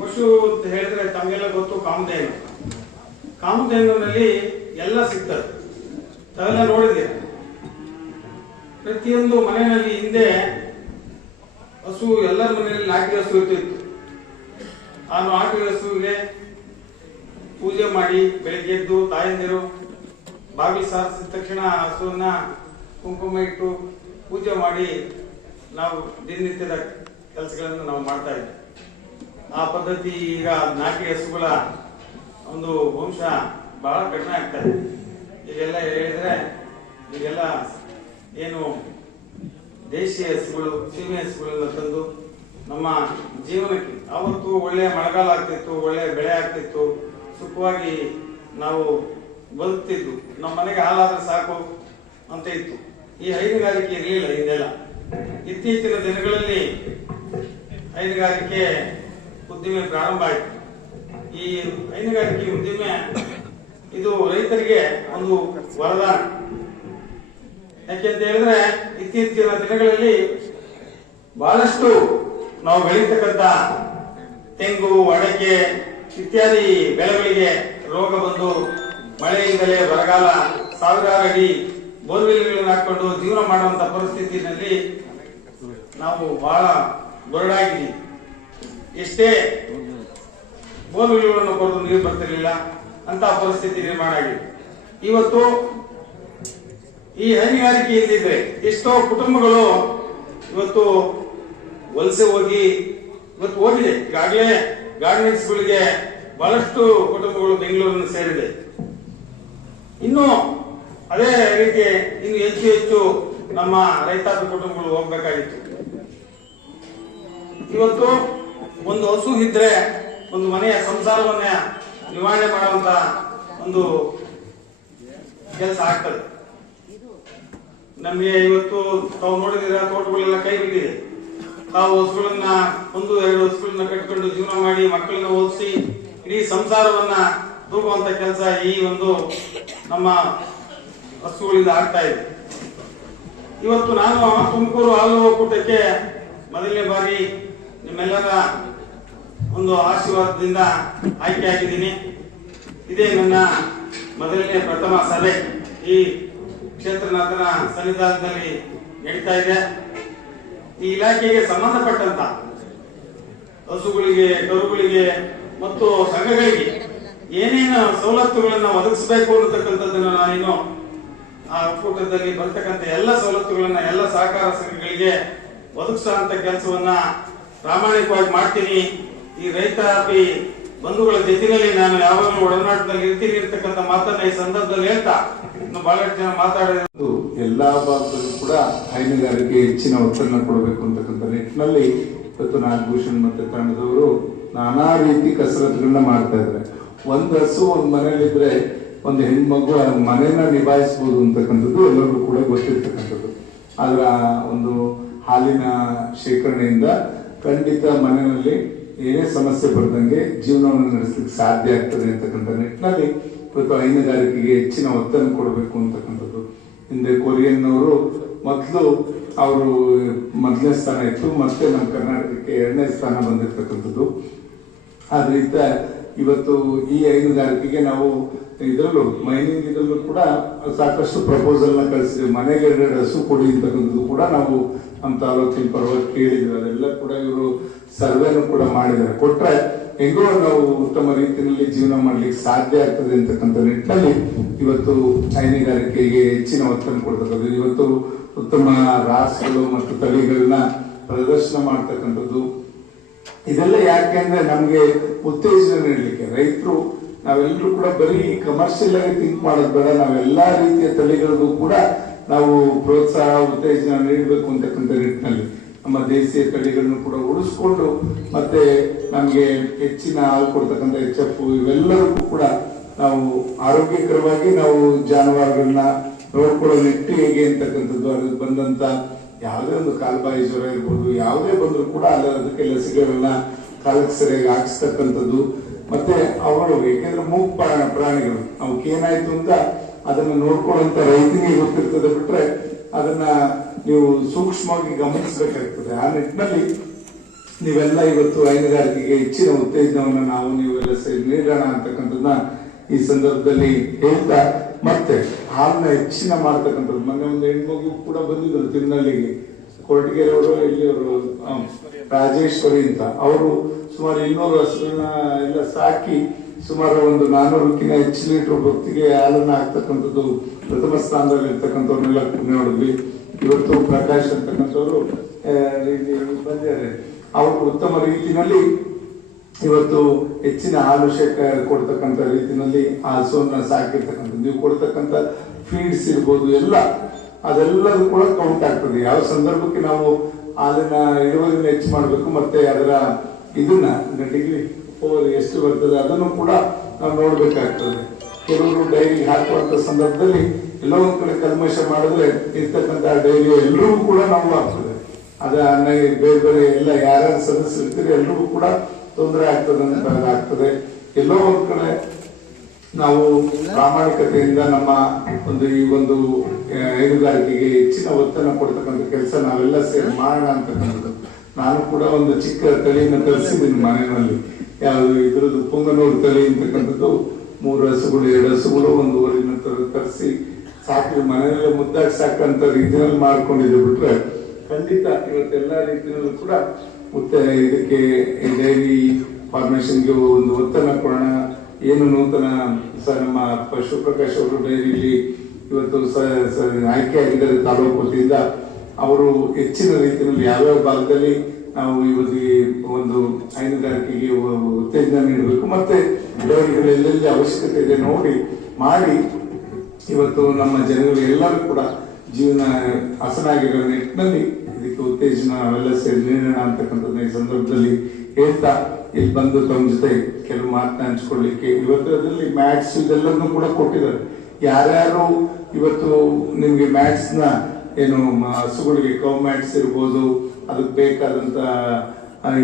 ಪಶು ಅಂತ ಹೇಳಿದ್ರೆ ತಮಗೆಲ್ಲ ಗೊತ್ತು, ಕಾಮಧೇನು. ಕಾಮಧೇನುನಲ್ಲಿ ಎಲ್ಲ ಸಿಗ್ತದೆ. ತಾವೆಲ್ಲ ನೋಡಿದ್ದೀರ ಪ್ರತಿಯೊಂದು ಮನೆಯಲ್ಲಿ ಹಿಂದೆ ಹಸು ಎಲ್ಲರ ಮನೆಯಲ್ಲಿ ನಾಟಿ ಹಸು ಇರ್ತಿತ್ತು. ಆ ನಾಟಿ ಹಸುವಿಗೆ ಪೂಜೆ ಮಾಡಿ ಬೆಳಿಗ್ಗೆ ಎದ್ದು ತಾಯಂದಿರು ಬಾವಿ ಸಾರಿಸಿದ ತಕ್ಷಣ ಹಸುವನ್ನ ಕುಂಕುಮ ಇಟ್ಟು ಪೂಜೆ ಮಾಡಿ ನಾವು ದಿನನಿತ್ಯದ ಕೆಲಸಗಳನ್ನು ನಾವು ಮಾಡ್ತಾ ಇದ್ದೇವೆ. ಆ ಪದ್ಧತಿ ಈಗ ನಾಟಿ ಹಸುಗಳ ಒಂದು ವಂಶ ಬಹಳ ಕಡಿಮೆ ಆಗ್ತಾ ಇದೆ. ಈಗೆಲ್ಲ ಹೇಳಿದ್ರೆ ಈಗೆಲ್ಲ ಏನು ದೇಶೀಯ ಹಸುಗಳು, ಸೀಮೆ ಹಸುಗಳನ್ನ ತಂದು ನಮ್ಮ ಜೀವನಕ್ಕೆ ಅವತ್ತು ಒಳ್ಳೆಯ ಮಳೆಗಾಲ ಆಗ್ತಿತ್ತು, ಒಳ್ಳೆಯ ಬೆಳೆ ಆಗ್ತಿತ್ತು. ಸುಖವಾಗಿ ನಾವು ಬದುಕ್ತಿದ್ದು ನಮ್ಮ ಮನೆಗೆ ಹಾಲಾದ್ರೆ ಸಾಕು ಅಂತ ಇತ್ತು. ಈ ಹೈನುಗಾರಿಕೆ ಇರಲಿಲ್ಲ ಹಿಂದೆಲ್ಲ. ಇತ್ತೀಚಿನ ದಿನಗಳಲ್ಲಿ ಹೈನುಗಾರಿಕೆ ಉದ್ದಿಮೆ ಪ್ರಾರಂಭ ಆಯಿತು. ಈ ಹೈನುಗಾರಿಕೆ ಉದ್ದಿಮೆ, ಇದು ರೈತರಿಗೆ ಒಂದು ವರದಾನ. ಯಾಕೆಂತ ಹೇಳಿದ್ರೆ, ಇತ್ತೀಚಿನ ದಿನಗಳಲ್ಲಿ ಬಹಳಷ್ಟು ನಾವು ಬೆಳೀತಕ್ಕಂತ ತೆಂಗು, ಅಡಕೆ ಇತ್ಯಾದಿ ಬೆಳೆಗಳಿಗೆ ರೋಗ ಬಂದು ಮಳೆಯಿಂದಲೇ ಬರಗಾಲ, ಸಾವಿರಾರು ಅಡಿ ಬೋರ್ವೆಲ್ಗಳನ್ನು ಹಾಕೊಂಡು ಜೀವನ ಮಾಡುವಂತ ಪರಿಸ್ಥಿತಿನಲ್ಲಿ ನಾವು ಬಹಳ ಬರಡಾಗಿದ್ದೀವಿ. ಎಷ್ಟೇ ಬೋರ್ವೆಲ್ಗಳನ್ನು ಕೊಡೋದು ನೀರು ಬರ್ತಿರ್ಲಿಲ್ಲ ಅಂತ ಪರಿಸ್ಥಿತಿ ನಿರ್ಮಾಣ ಆಗಿದೆ. ಇವತ್ತು ಈ ಹೈನುಗಾರಿಕೆ ಇಲ್ಲಿದ್ರೆ ಎಷ್ಟೋ ಕುಟುಂಬಗಳು ಇವತ್ತು ವಲಸೆ ಹೋಗಿ ಇವತ್ತು ಹೋಗಿದೆ. ಈಗಾಗಲೇ ಗಾರ್ಮೆಂಟ್ಸ್ಗಳಿಗೆ ಬಹಳಷ್ಟು ಕುಟುಂಬಗಳು ಬೆಂಗಳೂರನ್ನು ಸೇರಿದೆ. ಇನ್ನು ಅದೇ ರೀತಿ ಇನ್ನು ಹೆಚ್ಚು ಹೆಚ್ಚು ನಮ್ಮ ರೈತಾಪಿ ಕುಟುಂಬಗಳು ಹೋಗ್ಬೇಕಾಗಿತ್ತು. ಇವತ್ತು ಒಂದು ಹಸು ಇದ್ರೆ ಒಂದು ಮನೆಯ ಸಂಸಾರವನ್ನ ನಿವಾರಣೆ ಮಾಡುವಂತ ಒಂದು ಕೆಲಸ ಆಗ್ತದೆ. ನಮಗೆ ಇವತ್ತು ತಾವು ನೋಡಿದಿರ ತೋಟಗಳೆಲ್ಲ ಕೈ ಬಿಟ್ಟಿದೆ. ತಾವು ಹಸುಗಳನ್ನ ಒಂದು, ಎರಡು ಹಸುಗಳನ್ನ ಕಟ್ಕೊಂಡು ಜೀವನ ಮಾಡಿ ಮಕ್ಕಳನ್ನ ಓದಿಸಿ, ಇಡೀ ಸಂಸಾರವನ್ನ ತೂಗುವಂತ ಕೆಲಸ ಈ ಒಂದು ನಮ್ಮ ವಸ್ತುಗಳಿಂದ ಆಗ್ತಾ ಇದೆ. ಇವತ್ತು ನಾನು ತುಮಕೂರು ಹಾಲು ಒಕ್ಕೂಟಕ್ಕೆ ಮೊದಲನೇ ಬಾರಿ ನಿಮ್ಮೆಲ್ಲರ ಒಂದು ಆಶೀರ್ವಾದದಿಂದ ಆಯ್ಕೆ ಆಗಿದ್ದೀನಿ. ಇದೇ ನನ್ನ ಮೊದಲನೇ ಪ್ರಥಮ ಸಭೆ ಈ ಕ್ಷೇತ್ರನಾಥನ ಸನ್ನಿಧಾನದಲ್ಲಿ ನಡೀತಾ ಇದೆ. ಈ ಇಲಾಖೆಗೆ ಸಂಬಂಧಪಟ್ಟಂತ ಹಸುಗಳಿಗೆ ಕರುಗಳಿಗೆ ಮತ್ತು ಸಂಘಗಳಿಗೆ ಏನೇನು ಸವಲತ್ತುಗಳನ್ನ ಒದಗಿಸಬೇಕು ಅನ್ನತಕ್ಕಂಥದ್ದನ್ನ ನಾನೇನು ಆ ಒಕ್ಕೂಟದಲ್ಲಿ ಬರ್ತಕ್ಕಂಥ ಎಲ್ಲ ಸವಲತ್ತುಗಳನ್ನ, ಎಲ್ಲ ಸಹಕಾರ ಸಂಘಗಳಿಗೆ ಒದಗಿಸುವಂತ ಕೆಲಸವನ್ನ ಪ್ರಾಮಾಣಿಕವಾಗಿ ಮಾಡ್ತೀನಿ. ಈ ರೈತಾಪಿ ಬಂಧುಗಳ ಜೊತೆಯಲ್ಲಿ ನಾನು ಯಾವಾಗಲೂ ಒಡನಾಟದಲ್ಲಿ ಇರ್ತೀನಿ ಇರ್ತಕ್ಕಂಥ ಮಾತನ್ನ ಈ ಸಂದರ್ಭದಲ್ಲಿ ಹೇಳ್ತಾ, ಇನ್ನು ಬಹಳಷ್ಟು ಜನ ಮಾತಾಡೋದು. ಎಲ್ಲಾ ಭಾಗದಲ್ಲೂ ಕೂಡ ಹೈನುಗಾರಿಕೆ ಹೆಚ್ಚಿನ ಒತ್ತನ್ನು ಕೊಡಬೇಕು ಅಂತಕ್ಕಂಥ ನಿಟ್ಟಿನಲ್ಲಿ ಇವತ್ತು ನಾಗಭೂಷಣ್ ಮತ್ತೆ ತಂಡದವರು ನಾನಾ ರೀತಿ ಕಸರತ್ಗಳನ್ನ ಮಾಡ್ತಾ ಇದ್ದಾರೆ. ಒಂದ್ ಹಸು, ಒಂದ್ ಮನೇಲಿದ್ರೆ ಒಂದು ಹೆಣ್ಮಗು ಆ ಮನೆನ ನಿಭಾಯಿಸಬಹುದು ಅಂತಕ್ಕಂಥದ್ದು ಎಲ್ಲರಿಗೂ ಕೂಡ ಗೊತ್ತಿರ್ತಕ್ಕಂಥದ್ದು. ಆದ್ರ ಒಂದು ಹಾಲಿನ ಶೇಖರಣೆಯಿಂದ ಖಂಡಿತ ಮನೆಯಲ್ಲಿ ಏನೇ ಸಮಸ್ಯೆ ಬರ್ದಂಗೆ ಜೀವನವನ್ನು ನಡೆಸಲಿಕ್ಕೆ ಸಾಧ್ಯ ಆಗ್ತದೆ ಅಂತಕ್ಕಂಥ ನಿಟ್ಟಿನಲ್ಲಿ ಇವತ್ತು ಹೈನುಗಾರಿಕೆಗೆ ಹೆಚ್ಚಿನ ಒತ್ತನ್ನು ಕೊಡಬೇಕು ಅಂತಕ್ಕಂಥದ್ದು. ಹಿಂದೆ ಕೊರಿಯನ್ ಅವರು ಮೊದಲು ಅವರು ಮೊದಲನೇ ಸ್ಥಾನ ಇತ್ತು, ಮತ್ತೆ ನಮ್ಮ ಕರ್ನಾಟಕಕ್ಕೆ ಎರಡನೇ ಸ್ಥಾನ ಬಂದಿರತಕ್ಕಂಥದ್ದು. ಆದ್ರಿಂದ ಇವತ್ತು ಈ ಹೈನುಗಾರಿಕೆಗೆ ನಾವು ಇದರಲ್ಲೂ ಮೈನಿಂಗ್ ಇದರಲ್ಲೂ ಕೂಡ ಸಾಕಷ್ಟು ಪ್ರಪೋಸಲ್ನ ಕಳಿಸಿದ್ವಿ. ಮನೆಗೆ ಎರಡೆರಡು ಹಸು ಕೊಡಿ ಅಂತಕ್ಕಂಥದ್ದು ಕೂಡ ನಾವು ನಮ್ಮ ತಾಲೂಕಿನ ಪರವಾಗಿ ಕೇಳಿದ್ವಿ. ಅದೆಲ್ಲ ಕೂಡ ಇವರು ಸರ್ವೆನು ಕೂಡ ಮಾಡಿದ್ದಾರೆ. ಕೊಟ್ಟರೆ ಹೆಂಗೋ ನಾವು ಉತ್ತಮ ರೀತಿಯಲ್ಲಿ ಜೀವನ ಮಾಡ್ಲಿಕ್ಕೆ ಸಾಧ್ಯ ಆಗ್ತದೆ ಅಂತಕ್ಕಂಥ ನಿಟ್ಟಿನಲ್ಲಿ ಇವತ್ತು ಹೈನುಗಾರಿಕೆಗೆ ಹೆಚ್ಚಿನ ಒತ್ತನ್ನು ಕೊಡ್ತಕ್ಕಂಥದ್ದು. ಇವತ್ತು ಉತ್ತಮ ರಾಸುಗಳು ಮತ್ತು ತಳಿಗಳನ್ನ ಪ್ರದರ್ಶನ ಮಾಡ್ತಕ್ಕಂಥದ್ದು. ಇದೆಲ್ಲ ಯಾಕೆಂದ್ರೆ ನಮ್ಗೆ ಉತ್ತೇಜನ ನೀಡಲಿಕ್ಕೆ. ರೈತರು ನಾವೆಲ್ಲರೂ ಕೂಡ ಬರೀ ಕಮರ್ಷಿಯಲ್ ಆಗಿ ಥಿಂಕ್ ಮಾಡೋದು ಬೇಡ. ನಾವೆಲ್ಲ ರೀತಿಯ ತಳಿಗಳಿಗೂ ಕೂಡ ನಾವು ಪ್ರೋತ್ಸಾಹ, ಉತ್ತೇಜನ ನೀಡಬೇಕು ಅಂತಕ್ಕಂಥ ನಿಟ್ಟಿನಲ್ಲಿ. ನಮ್ಮ ದೇಶೀಯ ತಳಿಗಳನ್ನು ಕೂಡ ಉಳಿಸ್ಕೊಂಡು ಮತ್ತೆ ನಮಗೆ ಹೆಚ್ಚಿನ ಹಾಲು ಕೊಡ್ತಕ್ಕಂಥ ಎಚ್ ಎಫ್ ಇವೆಲ್ಲರಿಗೂ ಕೂಡ ನಾವು ಆರೋಗ್ಯಕರವಾಗಿ ನಾವು ಜಾನುವಾರುಗಳನ್ನ ನೋಡ್ಕೊಳ್ಳೋ ನಿಟ್ಟು ಹೇಗೆ ಅಂತಕ್ಕಂಥದ್ದು. ಅದಕ್ಕೆ ಬಂದಂತ ಯಾವುದೇ ಒಂದು ಕಾಲ್ಬಾಯಿ ಜ್ವರ ಇರ್ಬೋದು, ಯಾವುದೇ ಬಂದರೂ ಕೂಡ ಅದಕ್ಕೆ ಲಸಿಕೆಗಳನ್ನ ಕಾಲಕ್ಕೆ ಸರಿಯಾಗಿ ಹಾಕಿಸ್ತಕ್ಕಂಥದ್ದು. ಮತ್ತೆ ಅವರು ಯಾಕೆಂದ್ರೆ ಮೂಕ್ ಪ್ರಾಣ- ಪ್ರಾಣಿಗಳು. ಅವಕ್ಕೆ ಏನಾಯ್ತು ಅಂತ ಅದನ್ನ ನೋಡ್ಕೊಳ್ಳುವಂತ ರೈತನಿಗೆ ಗೊತ್ತಿರ್ತದೆ ಬಿಟ್ರೆ ಅದನ್ನ ನೀವು ಸೂಕ್ಷ್ಮವಾಗಿ ಗಮನಿಸಬೇಕಾಗ್ತದೆ. ಆ ನಿಟ್ಟಿನಲ್ಲಿ ನೀವೆಲ್ಲ ಇವತ್ತು ಹೈನುಗಾರಿಕೆಗೆ ಹೆಚ್ಚಿನ ಉತ್ತೇಜನವನ್ನು ನಾವು ನೀವೆಲ್ಲ ಸೇರಿ ನೀಡೋಣ ಅಂತಕ್ಕಂಥದ್ದನ್ನ ಈ ಸಂದರ್ಭದಲ್ಲಿ ಹೇಳ್ತಾ, ಮತ್ತೆ ಹಾಲನ್ನ ಹೆಚ್ಚಿನ ಮಾಡ್ತಕ್ಕಂಥದ್ದು. ಮೊನ್ನೆ ಒಂದು ಹೆಣ್ಮಗು ಕೂಡ ಬಂದಿದ್ರು ತಿರುನಲ್ಲಿಗೆ ಕೊರಟಗೆರೆ ಅವರು ಇಲ್ಲಿಯವರು ರಾಜೇಶ್ವರಿ ಅಂತ. ಅವರು ಸುಮಾರು ಇನ್ನೂರು ಹಸುಗಳನ್ನ ಎಲ್ಲ ಸಾಕಿ ಸುಮಾರು ಒಂದು ನಾನೂರಕ್ಕಿಂತ ಹೆಚ್ಚು ಲೀಟರ್ ಭಕ್ತಿಗೆ ಹಾಲನ್ನ ಹಾಕ್ತಕ್ಕಂಥದ್ದು ಪ್ರಥಮ ಸ್ಥಾನದಲ್ಲಿ ಇರ್ತಕ್ಕಂಥವ್ರನ್ನೆಲ್ಲ ನೋಡಿದ್ವಿ. ಇವತ್ತು ಪ್ರಕಾಶ್ ಅಂತಕ್ಕಂಥವ್ರು ಬಂದಿದ್ದಾರೆ. ಅವರು ಉತ್ತಮ ರೀತಿಯಲ್ಲಿ ಇವತ್ತು ಹೆಚ್ಚಿನ ಹಾಲು ಶೇಖ ಕೊಡ್ತಕ್ಕಂಥ ರೀತಿನಲ್ಲಿ ಆ ಹಸುವನ್ನ ಸಾಕಿರ್ತಕ್ಕಂಥದ್ದು. ನೀವು ಕೊಡ್ತಕ್ಕಂಥ ಫೀಡ್ಸ್ ಇರ್ಬೋದು, ಎಲ್ಲ ಅದೆಲ್ಲದೂ ಕೂಡ ಕೌಂಟ್ ಆಗ್ತದೆ. ಯಾವ ಸಂದರ್ಭಕ್ಕೆ ನಾವು ಅದನ್ನ ಇಳುವರಿನ ಹೆಚ್ಚು ಮಾಡಬೇಕು ಮತ್ತೆ ಅದರ ಇದನ್ನ ಡಿಗ್ರಿ ಎಷ್ಟು ಬರ್ತದೆ ಅದನ್ನು ಕೂಡ ನಾವು ನೋಡ್ಬೇಕಾಗ್ತದೆ. ಕೆಲವರು ಡೈರಿ ಹಾಕುವಂತ ಸಂದರ್ಭದಲ್ಲಿ ಎಲ್ಲೋ ಒಂದ್ ಕಡೆ ಕಲ್ಮಶ ಮಾಡಿದ್ರೆ ಇರ್ತಕ್ಕಂಥ ಡೈರಿ ಎಲ್ಲರಿಗೂ ಕೂಡ ನಾವು ಆಗ್ತದೆ. ಅದ ಬೇರೆ ಬೇರೆ ಎಲ್ಲ ಯಾರ್ಯಾರು ಸದಸ್ಯರು ಇರ್ತೀರಿ ಎಲ್ರಿಗೂ ಕೂಡ ತೊಂದರೆ ಆಗ್ತದೆ ಅಂತ ಆಗ್ತದೆ. ಎಲ್ಲೋ ಒಂದ್ ಕಡೆ ನಾವು ಪ್ರಾಮಾಣಿಕತೆಯಿಂದ ನಮ್ಮ ಒಂದು ಈ ಒಂದು ಹೈನುಗಾರಿಕೆಗೆ ಹೆಚ್ಚಿನ ಒತ್ತನ್ನು ಕೊಡ್ತಕ್ಕಂಥ ಕೆಲಸ ನಾವೆಲ್ಲ ಸೇರಿ ಮಾಡೋಣ ಅಂತಕ್ಕಂಥದ್ದು. ನಾನು ಕೂಡ ಒಂದು ಚಿಕ್ಕ ತಳಿಯನ್ನು ಕಲಿಸಿದ್ದೀನಿ ಮನೆಯಲ್ಲಿ. ಯಾವುದು ಇದ್ರದ್ದು ಪುಂಗನೂರು ತಳಿ ಅಂತಕ್ಕಂಥದ್ದು. ಮೂರು ಹಸುಗಳು, ಎರಡು ಹಸುಗಳು, ಒಂದು ಊರಿನ ಕರೆಸಿ ಸಾಕಿ ಮನೆಯಲ್ಲೇ ಮುದ್ದಾಗಿ ಸಾಕಂತ ರೀತಿಯಲ್ಲಿ ಮಾಡ್ಕೊಂಡಿದ್ದೆ ಬಿಟ್ರೆ ಖಂಡಿತ ಇವತ್ತೆಲ್ಲ ರೀತಿಯಲ್ಲೂ ಕೂಡ ಮುತ್ತ ಇದಕ್ಕೆ ಡೈರಿ ಫಾರ್ಮೇಶನ್ಗೆ ಒಂದು ಒತ್ತನ್ನು ಕೊಡೋಣ. ಏನು ನೂತನ ಸರ್ ನಮ್ಮ ಪಶು ಪ್ರಕಾಶ್ ಅವರು ಡೈರಿಲಿ ಇವತ್ತು ಆಯ್ಕೆ ಆಗಿದ್ದಾರೆ ತಾಲೂಕು ವತಿಯಿಂದ. ಅವರು ಹೆಚ್ಚಿನ ರೀತಿಯಲ್ಲಿ ಯಾವ್ಯಾವ ಭಾಗದಲ್ಲಿ ನಾವು ಇವತ್ತು ಈ ಒಂದು ಹೈನುಗಾರಿಕೆಗೆ ಉತ್ತೇಜನ ನೀಡಬೇಕು ಮತ್ತೆ ಡೈರಿಗಳು ಎಲ್ಲೆಲ್ಲಿ ಅವಶ್ಯಕತೆ ಇದೆ ನೋಡಿ ಮಾಡಿ ಇವತ್ತು ನಮ್ಮ ಜನಗಳು ಎಲ್ಲರೂ ಕೂಡ ಜೀವನ ಹಸನಾಗಿರೋ ನಿಟ್ಟಿನಲ್ಲಿ ಇದಕ್ಕೆ ಉತ್ತೇಜನ ಅವೆಲ್ಲ ಸೇರಿ ನೀಡೋಣ ಅಂತಕ್ಕಂಥದ್ದು ಈ ಸಂದರ್ಭದಲ್ಲಿ ಹೇಳ್ತಾ ಇಲ್ಲಿ ಬಂದು ತಮ್ಮ ಜೊತೆ ಕೆಲವು ಮಾತನ್ನ ಹಂಚ್ಕೊಳ್ಳಿಕ್ಕೆ. ಇವತ್ತು ಅದರಲ್ಲಿ ಮ್ಯಾಥ್ಸ್ ಇದೆಲ್ಲನೂ ಕೂಡ ಕೊಟ್ಟಿದ್ದಾರೆ. ಯಾರ್ಯಾರು ಇವತ್ತು ನಿಮಗೆ ಮ್ಯಾಥ್ಸ್ನ ಏನು ಹಸುಗಳಿಗೆ ಕೌ ಮ್ಯಾಟ್ಸ್ ಇರ್ಬೋದು, ಅದಕ್ಕೆ ಬೇಕಾದಂತ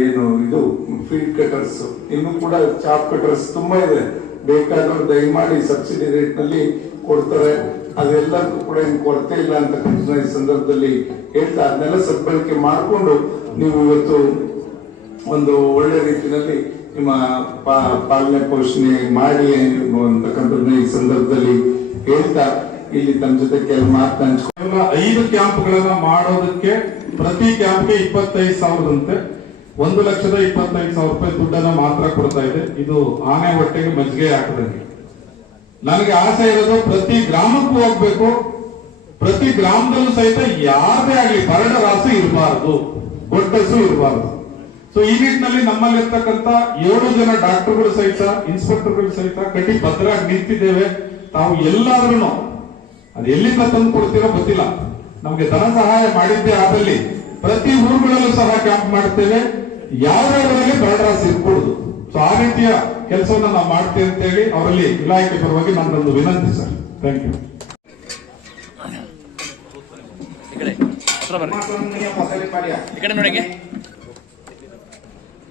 ಏನು ಇದು ಫೀಡ್ ಕಟರ್ಸ್ ಇನ್ನು ಕೂಡ ಚಾಪ್ ಕಟರ್ಸ್ ತುಂಬಾ ಇದೆ. ಬೇಕಾದವ್ರು ದಯಮಾಡಿ ಸಬ್ಸಿಡಿ ರೇಟ್ನಲ್ಲಿ ಕೊಡ್ತಾರೆ. ಅದೆಲ್ಲದಕ್ಕೂ ಕೂಡ ಏನು ಕೊರತೆ ಇಲ್ಲ ಅಂತ ಈ ಸಂದರ್ಭದಲ್ಲಿ ಹೇಳ್ತಾ, ಅದನ್ನೆಲ್ಲ ಸದ್ಬಳಕೆ ಮಾಡಿಕೊಂಡು ನೀವು ಇವತ್ತು ಒಂದು ಒಳ್ಳೆ ರೀತಿಯಲ್ಲಿ ನಿಮ್ಮ ಪಾಲನೆ ಪೋಷಣೆ ಮಾಡಿ ಅಂತಕ್ಕಂಥದ್ದನ್ನ ಈ ಸಂದರ್ಭದಲ್ಲಿ ಹೇಳ್ತಾ ಇಲ್ಲಿ ತಮ್ಮ ಜೊತೆ ಕೆಲವು ಮಾತನ್ನ ಹಂಚ್ಕೊಂಡು ಐದು ಕ್ಯಾಂಪ್ಗಳನ್ನ ಮಾಡೋದಕ್ಕೆ ಪ್ರತಿ ಕ್ಯಾಂಪ್ಗೆ ಇಪ್ಪತ್ತೈದು ಸಾವಿರದಂತೆ ಒಂದು ಲಕ್ಷದ ಇಪ್ಪತ್ತೈದು ಸಾವಿರ ರೂಪಾಯಿ ದುಡ್ಡನ್ನ ಮಾತ್ರ ಕೊಡ್ತಾ ಇದೆ. ಇದು ಆನೆ ಹೊಟ್ಟೆಗೆ ಮಜ್ಜಿಗೆ ಹಾಕದಂಗೆ. ನನಗೆ ಆಸೆ ಇರೋದು ಪ್ರತಿ ಗ್ರಾಮಕ್ಕೂ ಹೋಗ್ಬೇಕು. ಪ್ರತಿ ಗ್ರಾಮದಲ್ಲೂ ಸಹಿತ ಯಾರದೇ ಆಗಲಿ ಬರಡ ರಾಸು ಇರಬಾರದು. ಗೊಡ್ಡಸು ಇರಬಾರದು. ಸೊ ಈ ನಿಟ್ಟಿನಲ್ಲಿ ನಮ್ಮಲ್ಲಿರ್ತಕ್ಕಂಥ ಏಳು ಜನ ಡಾಕ್ಟರ್ಗಳು ಸಹಿತ, ಇನ್ಸ್ಪೆಕ್ಟರ್ಗಳು ಸಹಿತ ಕಟ್ಟಿ ಭದ್ರಾಗಿ ನಿಂತಿದ್ದೇವೆ. ತಾವು ಎಲ್ಲಾದ್ರೂ ಅದು ಎಲ್ಲಿಂದ ತಂದು ಕೊಡ್ತೀರೋ ಗೊತ್ತಿಲ್ಲ. ನಮಗೆ ಧನ ಸಹಾಯ ಮಾಡಿದ್ದೇ ಆದಲ್ಲಿ ಪ್ರತಿ ಊರುಗಳಲ್ಲೂ ಸಹ ಕ್ಯಾಂಪ್ ಮಾಡ್ತೇವೆ ಯಾವ್ದಾದ್ರಲ್ಲಿ ಬರಡ್ರಾಸ್ ಇರ್ಕೊಡುದು ಸೊ ಆ ರೀತಿಯ ಕೆಲಸವನ್ನ ನಾವು ಮಾಡ್ತೇವೆ ಅಂತ ಹೇಳಿ ಅವರಲ್ಲಿ ಇಲಾಖೆ ಪರವಾಗಿ ನನ್ನೊಂದು ವಿನಂತಿ ಸರ್. ಥ್ಯಾಂಕ್ ಯು ಈ ಕಡೆ ನೋಡಿ.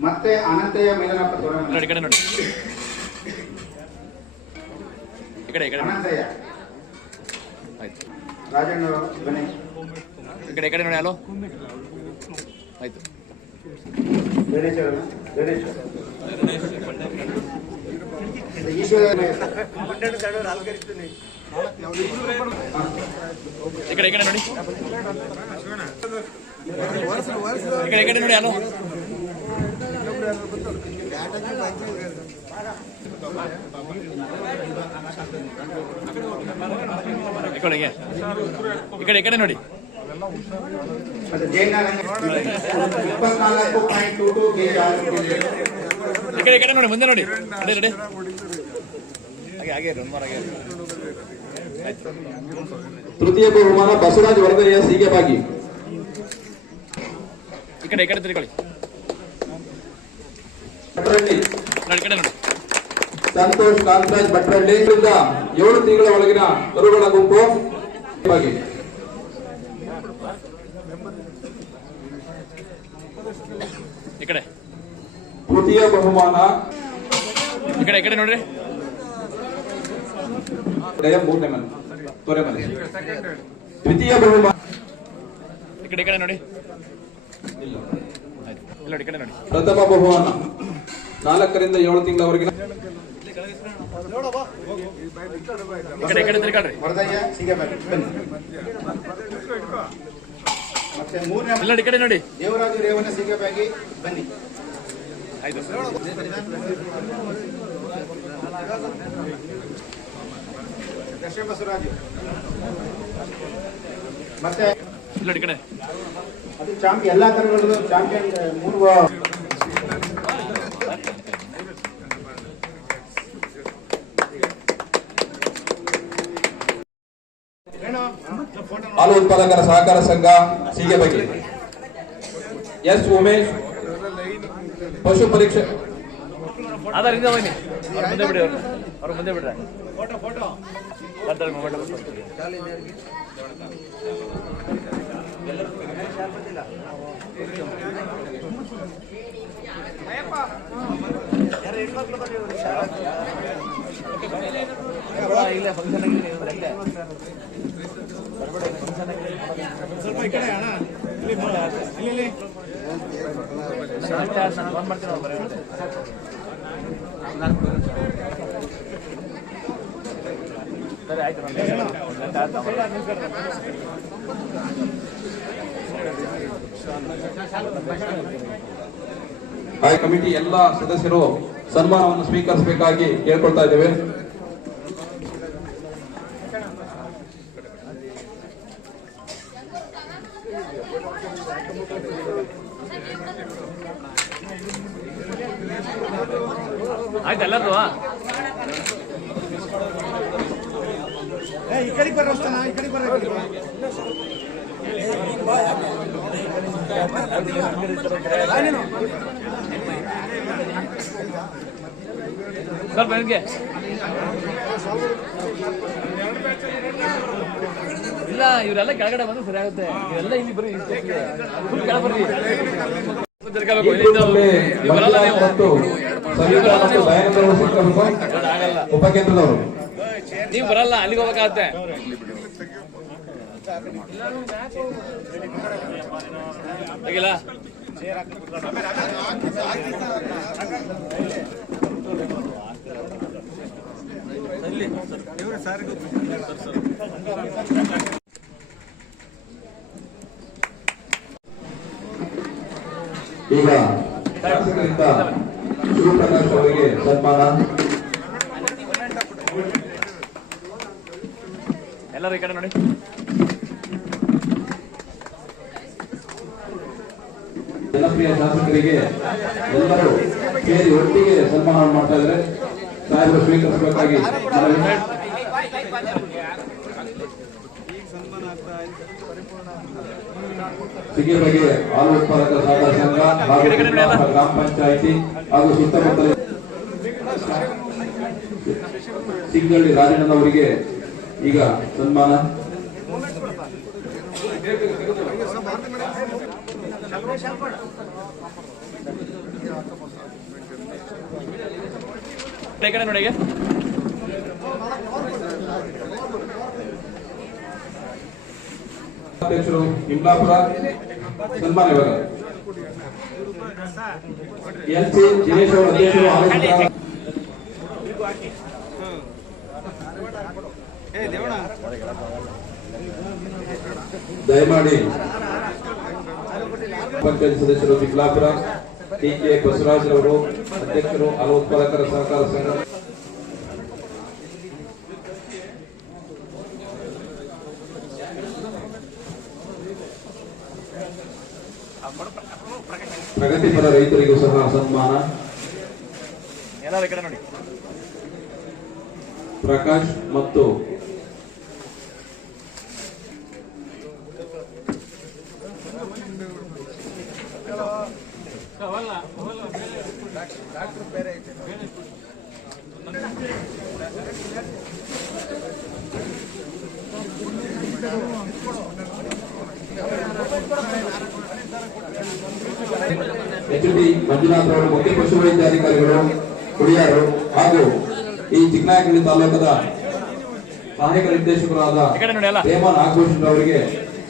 ಮತ್ತೆ ಅನಂತಯ್ಯ ಮೇಲನಪ್ಪ ತೋರಣ ನೋಡಿ, ಈ ಕಡೆ ನೋಡಿ. ಈ ಕಡೆ ಈ ಕಡೆ. ನೋಡಿ. ಅನಂತಯ್ಯ ಆಯ್ತು. ರಾಜಣ್ಣ ಬನ್ನಿ. ಈ ಕಡೆ ಈ ಕಡೆ ನೋಡಿ ಹಲೋ. ಆಯ್ತು. ಈಶ್ವರ ಈ ಕಡೆ ಈ ಕಡೆ ನೋಡಿ. ಈ ಕಡೆ ಈ ಕಡೆ ನೋಡಿ ಹಲೋ. ಈ ಇಕಡೆ ಹೀಗೆ. ಈ ಕಡೆ ಈ ಕಡೆ ನೋಡಿ. ಇಕಡೆ ಇಕಡೆ ಈ ಕಡೆ ಈ ಕಡೆ ನೋಡಿ ಮುಂದೆ ನೋಡಿ. ಅದೇ ರೆಡಿ ಹಾಗೆ ಹಾಗೆ ಒಂದು ಮಾರ ಹಾಗೆ ತೃತೀಯ ಬಹುಮಾನ ಬಸವರಾಜ್ ವರ್ಗಯ್ಯ ಸೀಗೆ ಬಾಗಿ ಈ ಕಡೆ ಈ ಕಡೆ ತಿರ್ಕೊಳ್ಳಿ ಭಟ್ರಳ್ಳಿ ನೋಡಿ ಈ ಕಡೆ ನೋಡಿ ಸಂತೋಷ್ ಕಾಂತರಾಜ್ ಭಟ್ರಳ್ಳಿ ಏಳು ತಿಂಗಳ ಒಳಗಿನ ಕರುಗಳ ಗುಂಪು. ತೃತೀಯ ಬಹುಮಾನ. ನೋಡ್ರಿ. ಮೂರನೇ ಮನೆ ತೊರೆ ಮನೆ ದ್ವಿತೀಯ ಬಹುಮಾನ. ನೋಡಿ. ಪ್ರಥಮ ಬಹುಮಾನ. ನಾಲ್ಕರಿಂದ ಏಳು ತಿಂಗಳವರೆಗಿನ ಸಿಗಬೇಕು ಮತ್ತೆ ಮೂರನೇ ಇಲ್ಲಿ ನೋಡಿ ಈ ಕಡೆ ನೋಡಿ. ದೇವರಾಜು ರೇವಣ್ಣ ಸಿಗವಾಗಿ ಬನ್ನಿ. ಆಯ್ತು. ದರ್ಶನ ಬಸವರಾಜು. ಮತ್ತೆ ಅದು ಚಾಂಪಿಯನ್ ಎಲ್ಲಾ ತರಗಳು ಚಾಂಪಿಯನ್ ಮೂರು ಉತ್ಪಾದಕರ ಸಹಕಾರ ಸಂಘ ಸೀಗೆಬಗಿ ಎಸ್ ಉಮೇಶ್ ಪಶು ಪರೀಕ್ಷೆ. ಸ್ವಲ್ಪ ಈ ಕಡೆ ಅಣ್ಣ ಇಲ್ಲಿ ಇಲ್ಲಿ ಫೋನ್ ಕಮಿಟಿ ಎಲ್ಲ ಸದಸ್ಯರು ಸನ್ಮಾನವನ್ನು ಸ್ವೀಕರಿಸಬೇಕಾಗಿ ಹೇಳ್ಕೊಳ್ತಾ ಇದ್ದೇವೆ. ಈ ಕಡೆ ಬರ್ರ ಈ ಕಡೆ ಬರ್ರಿ ಸ್ವಲ್ಪ ಹೆಂಗೆ. ಇಲ್ಲ ಇವರೆಲ್ಲ ಕೆಳಗಡೆ ಬಂದ್ರೆ ಸರಿ ಆಗುತ್ತೆ. ಇವರೆಲ್ಲ ಇಲ್ಲಿ ಬರೀ ಫುಲ್ ಕೆಳಗೆ ಬರ್ರಿ. ತಿರ್ಗಬೇಕು ಇಲ್ಲಿಂದ ಗ್ರೂಪ್ನಲ್ಲಿ ನೀವು ಮತ್ತು ಉಪಕೇಂದ್ರದವರು. ನೀವು ಬರಲ್ಲ ಅಲ್ಲಿಗೆ ಹೋಗ್ಬೇಕಾಗತ್ತೆ. ಆಗಿಲ್ಲ? ಈಗ ಶಾಸಕರಿಂದ ಶಿವಪ್ರಕಾಶ್ ಅವರಿಗೆ ಸನ್ಮಾನ. ಎಲ್ಲರೂ ಈ ಕಡೆ ನೋಡಿ. ಜನಪ್ರಿಯ ಶಾಸಕರಿಗೆ ಎಲ್ಲರೂ ಸೇರಿ ಒಟ್ಟಿಗೆ ಸನ್ಮಾನ ಮಾಡ್ತಾ ಇದ್ದಾರೆ. ಸಾಹೇಬರು ಸ್ವೀಕರಿಸಬೇಕಾಗಿ ಮನವಿ. ಸಿಗಿ ಬಗೆ ಹಾಲು ಉತ್ಪಾದಕ ಸಹಕಾರ ಸಂಘ ಹಾಗೂ ಗ್ರಾಮ ಪಂಚಾಯಿತಿ ಹಾಗೂ ಸುತ್ತಮುತ್ತಲ ಸಿಂಗಳ್ಳಿ ರಾಜಣ್ಣನವರಿಗೆ ಈಗ ಸನ್ಮಾನ ಕಡೆ ನೋಡಿ ಅಧ್ಯಕ್ಷರು ಇಮ್ಲಾಪುರ ಸನ್ಮಾನ ಇವಾಗ ಎಲ್ ಸಿ ದಿನೇಶ್ ಅವರು ಅಧ್ಯಕ್ಷರು ದಯಮಾಡಿ ಪಂಚಾಯತ್ ಸದಸ್ಯರು ಚಿಕ್ಕಲಾಪುರ ಟಿ ಕೆ ಬಸವರಾಜ್ ಅವರು ಅಧ್ಯಕ್ಷರು ಹಾಲು ಉತ್ಪಾದಕರ ಸಹಕಾರ ಸಂಘ ಪ್ರಗತಿಪರ ರೈತರಿಗೂ ಸಹ ಸನ್ಮಾನ ಪ್ರಕಾಶ್ ಮತ್ತು ಈ ಚಿಕ್ಕನಾಯಕನಹಳ್ಳಿ ತಾಲೂಕದ ಸಹಾಯಕ ನಿರ್ದೇಶಕರಾದ ಹೇಮ ನಾಗಭೂಷಣ್ ಅವರಿಗೆ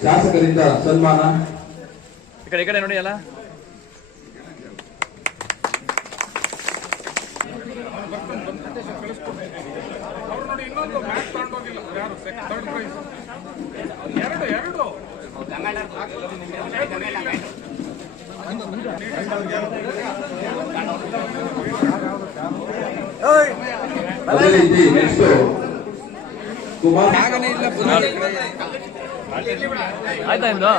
ಶಾಸಕರಿಂದ ಸನ್ಮಾನ. ಈ ಕಡೆ ಈ ಕಡೆ ನೋಡಿ ಅಲ್ಲ. ಅದೇ ರೀತಿ ನೆಕ್ಸ್ಟ್ ಕುಮಾರ್ ಆಯ್ತಾ ಇಂದು?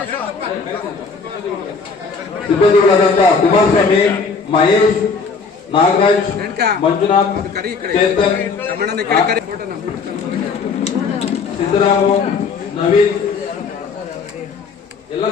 ಸಿಬ್ಬಂದಿಗಳಾದಂತ ಕುಮಾರಸ್ವಾಮಿ ಮಹೇಶ್ ನಾಗರಾಜ್ ಮಂಜುನಾಥ್ ಚೇತನ್ ಸಿದ್ದರಾಮ ನವೀನ್ ಎಲ್ಲ